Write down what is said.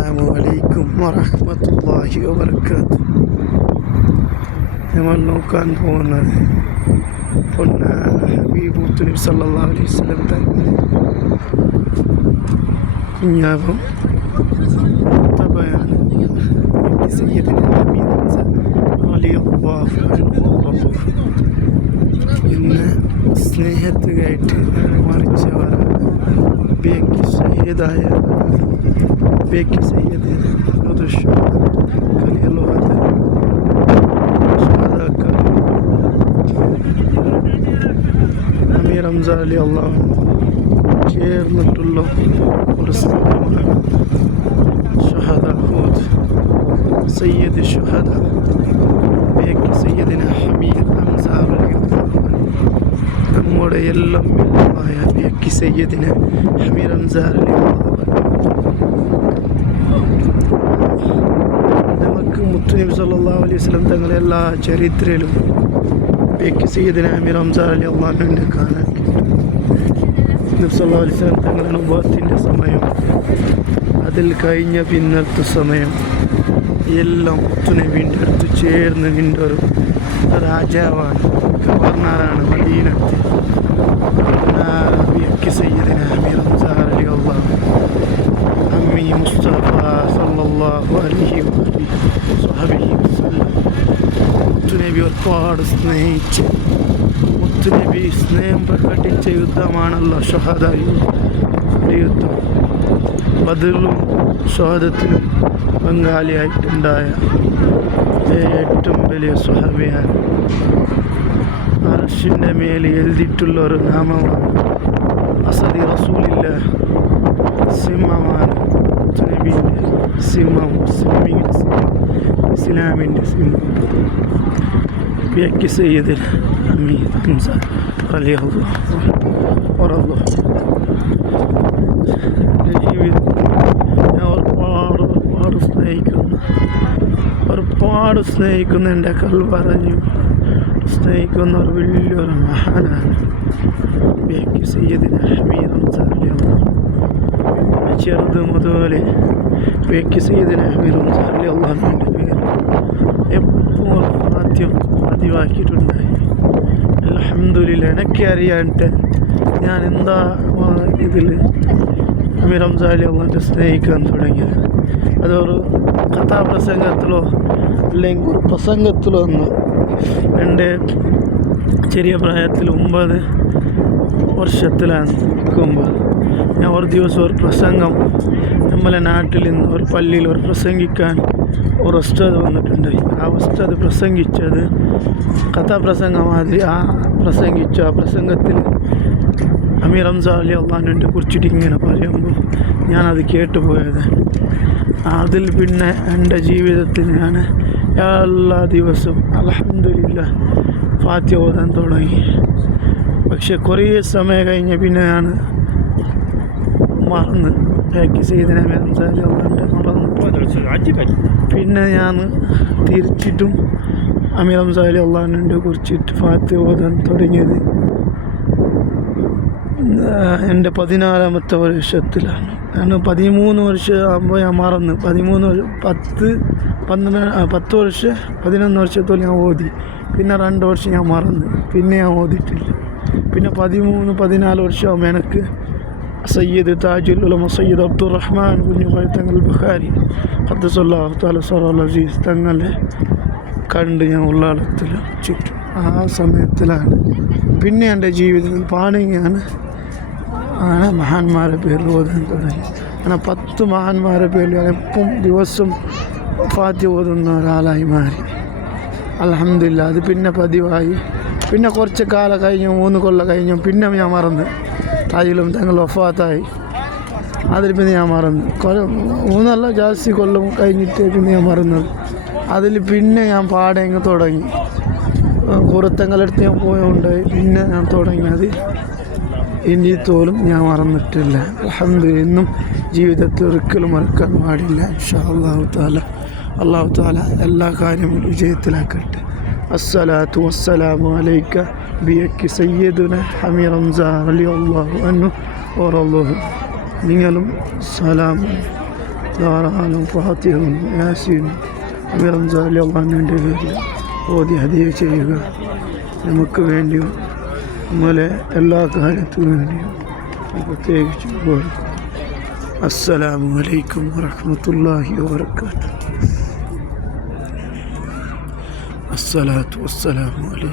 അസ്സലാമു അലൈക്കും വറഹ്മത്തുള്ളാഹി വബറകാതുഹു. നമ്മൾ നോക്കാൻ പോകുന്നത് ഹബീബ് മുത്തുനബി സല്ലല്ലാഹു അലൈഹി വസല്ലം തങ്ങൾ കുഞ്ഞാകും തബയാണ് സയ്യിദുൽ ഹബീബ് റളിയല്ലാഹു അൻഹു. ഇന്ന് സ്നേഹത്തുകായിട്ട് മറിച്ചവർ ബേക്കി സയ്യിദായ ബേക്കി സയ്യിദ് അമീർ ഹംസ റളിയല്ലാഹു ചേർന്നിട്ടുള്ള ഒരു സ്ഥലമാണ് ഷഹദ ഹൂദ് സയ്യിദ് ഷഹദ ബേക്കി സയ്യിദിന അമീർ ഹംസ റളിയല്ലാഹു നമ്മുടെ എല്ലാം ആയ ബേക്കി സയ്യിദിന അമീർ ഹംസ റളിയല്ലാഹു നമുക്ക് മുത്തുനബി സല്ലല്ലാഹു അലൈഹി വസല്ലം തങ്ങളെ എല്ലാ ചരിത്രയിലും ബേക്കി സയ്യിദിന അമീർ ഹംസ റളിയല്ലാഹുവിനെ കാണാൻ നബി സല്ലല്ലാഹു അലൈഹി വസല്ലം തങ്ങളുടെ നുബുവത്തിൻ്റെ സമയം, അതിൽ കഴിഞ്ഞ പിന്നത്തെ സമയം എല്ലാം മുത്തുനബിൻ്റെ അടുത്ത് ചേർന്ന് നിൻ്റെ ഒരു രാജാവാണ്, ഗവർണറാണ് മദീനത്തെ ബേക്കി സയ്യിദിന അമീർ ഹംസ റളിയല്ലാഹു അമ്മി മുസ്തഫ സല്ലല്ലാഹു അലൈഹി വസല്ലം മുത്തുനബി ഒരുപാട് സ്നേഹിച്ച് മുത്തുനബി സ്നേഹം പ്രകടിച്ച യുദ്ധമാണല്ലോ ഷഹദ യുദ്ധം. ബദറിലും ഷഹദത്തിലും പങ്കാളിയായിട്ടുണ്ടായ ഏറ്റവും വലിയ സ്വഹാബിയാണ്. അർശിൻ്റെ മേൽ എഴുതിയിട്ടുള്ള ഒരു നാമമാണ് അസദി റസൂലില്ലാഹ്. സിംഹമാണ് മുത്തുനബിൻ്റെ സിംഹം, ഇസ്ലാമിൻ്റെ സിംഹം ബേക്കി സയ്യിദുൽ അമീർ ഹംസ റളിയല്ലാഹു അൻഹു. ജീവിതത്തിൽ ഞാൻ ഒരുപാട് സ്നേഹിക്കുന്ന എൻ്റെ കൽവറഞ്ഞു സ്നേഹിക്കുന്ന ഒരു വലിയൊരു മഹാനാണ് ബേക്കി സയ്യിദുൽ അമീർ ഹംസ റളിയല്ലാഹു അൻഹു. ചെറുത് മുതലേ ബേക്കി സയ്യിദുൽ അമീർ ഹംസ റളിയല്ലാഹു അൻഹുവിൻ്റെ പേര് എപ്പോൾ ആദ്യം പതിവാക്കിയിട്ടുണ്ടായി. അൽഹംദുലില്ലാഹ്. എനിക്ക് അറിയാണ്ട് ഞാൻ എന്താ ഇതിൽ അമീർ ഹംസ റളിയല്ലാഹുവിനെ സ്നേഹിക്കാൻ തുടങ്ങിയത്. അതൊരു കഥാപ്രസംഗത്തിലോ അല്ലെങ്കിൽ ഒരു പ്രസംഗത്തിലോ ഒന്ന് എൻ്റെ ചെറിയ പ്രായത്തിൽ 9 വർഷത്തിലാണ് നിൽക്കുമ്പോൾ ഞാൻ ഒരു ദിവസം ഒരു പ്രസംഗം നമ്മളെ നാട്ടിൽ നിന്ന് ഒരു പള്ളിയിൽ ഒരു പ്രസംഗിക്കാൻ ഒരു ഉസ്താദ് വന്നിട്ടുണ്ടായി. ആ ഉസ്താദ് പ്രസംഗിച്ചത് കഥാപ്രസംഗം മാതിരി ആ പ്രസംഗത്തിൽ അമീർ ഹംസ റളിയല്ലാഹുവിനെ കുറിച്ചിട്ട് ഇങ്ങനെ പറയുമ്പോൾ ഞാനത് കേട്ടുപോയത്. അതിൽ പിന്നെ എൻ്റെ ജീവിതത്തിൽ ഞാൻ എല്ലാ ദിവസവും അൽഹംദുലില്ലാഹ് ഫാത്തിഹ ഓതാൻ തുടങ്ങി. പക്ഷെ കുറേ സമയം കഴിഞ്ഞ് പിന്നെ ഞാൻ മറന്ന് ബേക്കി സയ്യിദിന അമീർ ഹംസ റളിയല്ലാഹുവിനെ മറന്നു. പിന്നെ ഞാൻ തിരിച്ചിട്ടും അമീർ ഹംസ റളിയല്ലാഹുവിനെ കുറിച്ചിട്ട് ഫാത്തിഹ ഓതാൻ തുടങ്ങിയത് എൻ്റെ 14ാമത്തെ വർഷത്തിലാണ്. ഞാൻ 13 വർഷം ആകുമ്പോൾ ഞാൻ മറന്ന് 10 വർഷം 11 വർഷത്തോളം ഞാൻ ഓതി. പിന്നെ 2 വർഷം ഞാൻ മറന്ന്, പിന്നെ ഞാൻ ഓതിയിട്ടില്ല. പിന്നെ 13-14 വർഷമാകുമ്പോൾ എനിക്ക് സയ്യിദ് താജുൽ ഉലമ സയ്യിദ് അബ്ദുറഹ്മാൻ കുഞ്ഞുബായ് തങ്ങൾ ബുഖാരി ഖദ്ദസല്ലാഹു തആല സിറഹുൽ അസീസ് തങ്ങളെ കണ്ട് ഞാൻ ഉള്ളാളത്തിൽ ചുറ്റും. ആ സമയത്തിലാണ് പിന്നെ എൻ്റെ ജീവിതത്തിൽ പാണിങ്ങാണ് മഹാന്മാരെ പേരിൽ ഓതാൻ തുടങ്ങി. അങ്ങനെ 10 മഹാന്മാരെ പേരിൽ എപ്പം ദിവസം ഫാത്തിഹ ഓതുന്ന ഒരാളായി മാറി. അൽഹംദുലില്ലാഹ്. അത് പിന്നെ പതിവായി. പിന്നെ കുറച്ച് കാലം കഴിഞ്ഞു, 3 കൊല്ലം കഴിഞ്ഞു, പിന്നെ ഞാൻ മറന്ന്. താജിലും തങ്ങൾ വഫാത്തായി. അതിൽ പിന്നെ ഞാൻ മറന്നു. 3 ജാസ്തി കൊല്ലം കഴിഞ്ഞിട്ട് പിന്നെ ഞാൻ മറന്നത്. അതിൽ പിന്നെ ഞാൻ പാടെങ്ങ് തുടങ്ങി. പുറത്തങ്ങളടുത്ത് ഞാൻ പോയുണ്ടായി. പിന്നെ ഞാൻ തുടങ്ങിയത് ഇനി തോലും ഞാൻ മറന്നിട്ടില്ല. അൽഹംദുലില്ലാഹ്. ഇന്നും ജീവിതത്തിൽ ഒരിക്കലും മറക്കാൻ പാടില്ല. ഇൻഷാ അല്ലാഹു തആല എല്ലാ കാര്യങ്ങളും വിജയത്തിലാക്കട്ടെ. അസ്സലാത്തു വസ്സലാമു അലൈക ബിയക്കി സയ്യിദുന അമീർ ഹംസ റളിയല്ലാഹു അൻഹു വറളിയല്ലാഹു. നിങ്ങളും സലാം ധാരാളം ഫാത്തിഹയും യാസീനും അമീർ ഹംസ അള്ളാഹുവിൻ്റെ പേരിൽ ഓതി ഹദിയ ചെയ്യുക. നമുക്ക് വേണ്ടിയും നമ്മളെ എല്ലാ കാര്യത്തിനും വേണ്ടിയും പ്രത്യേകിച്ച് ഓർക്കുക. അസ്സലാമു അലൈക്കും വറഹ്മത്തുള്ളാഹി വബറകാതുഹു. അസ്സലാത്തു വസ്സലാമു അലൈക്കും.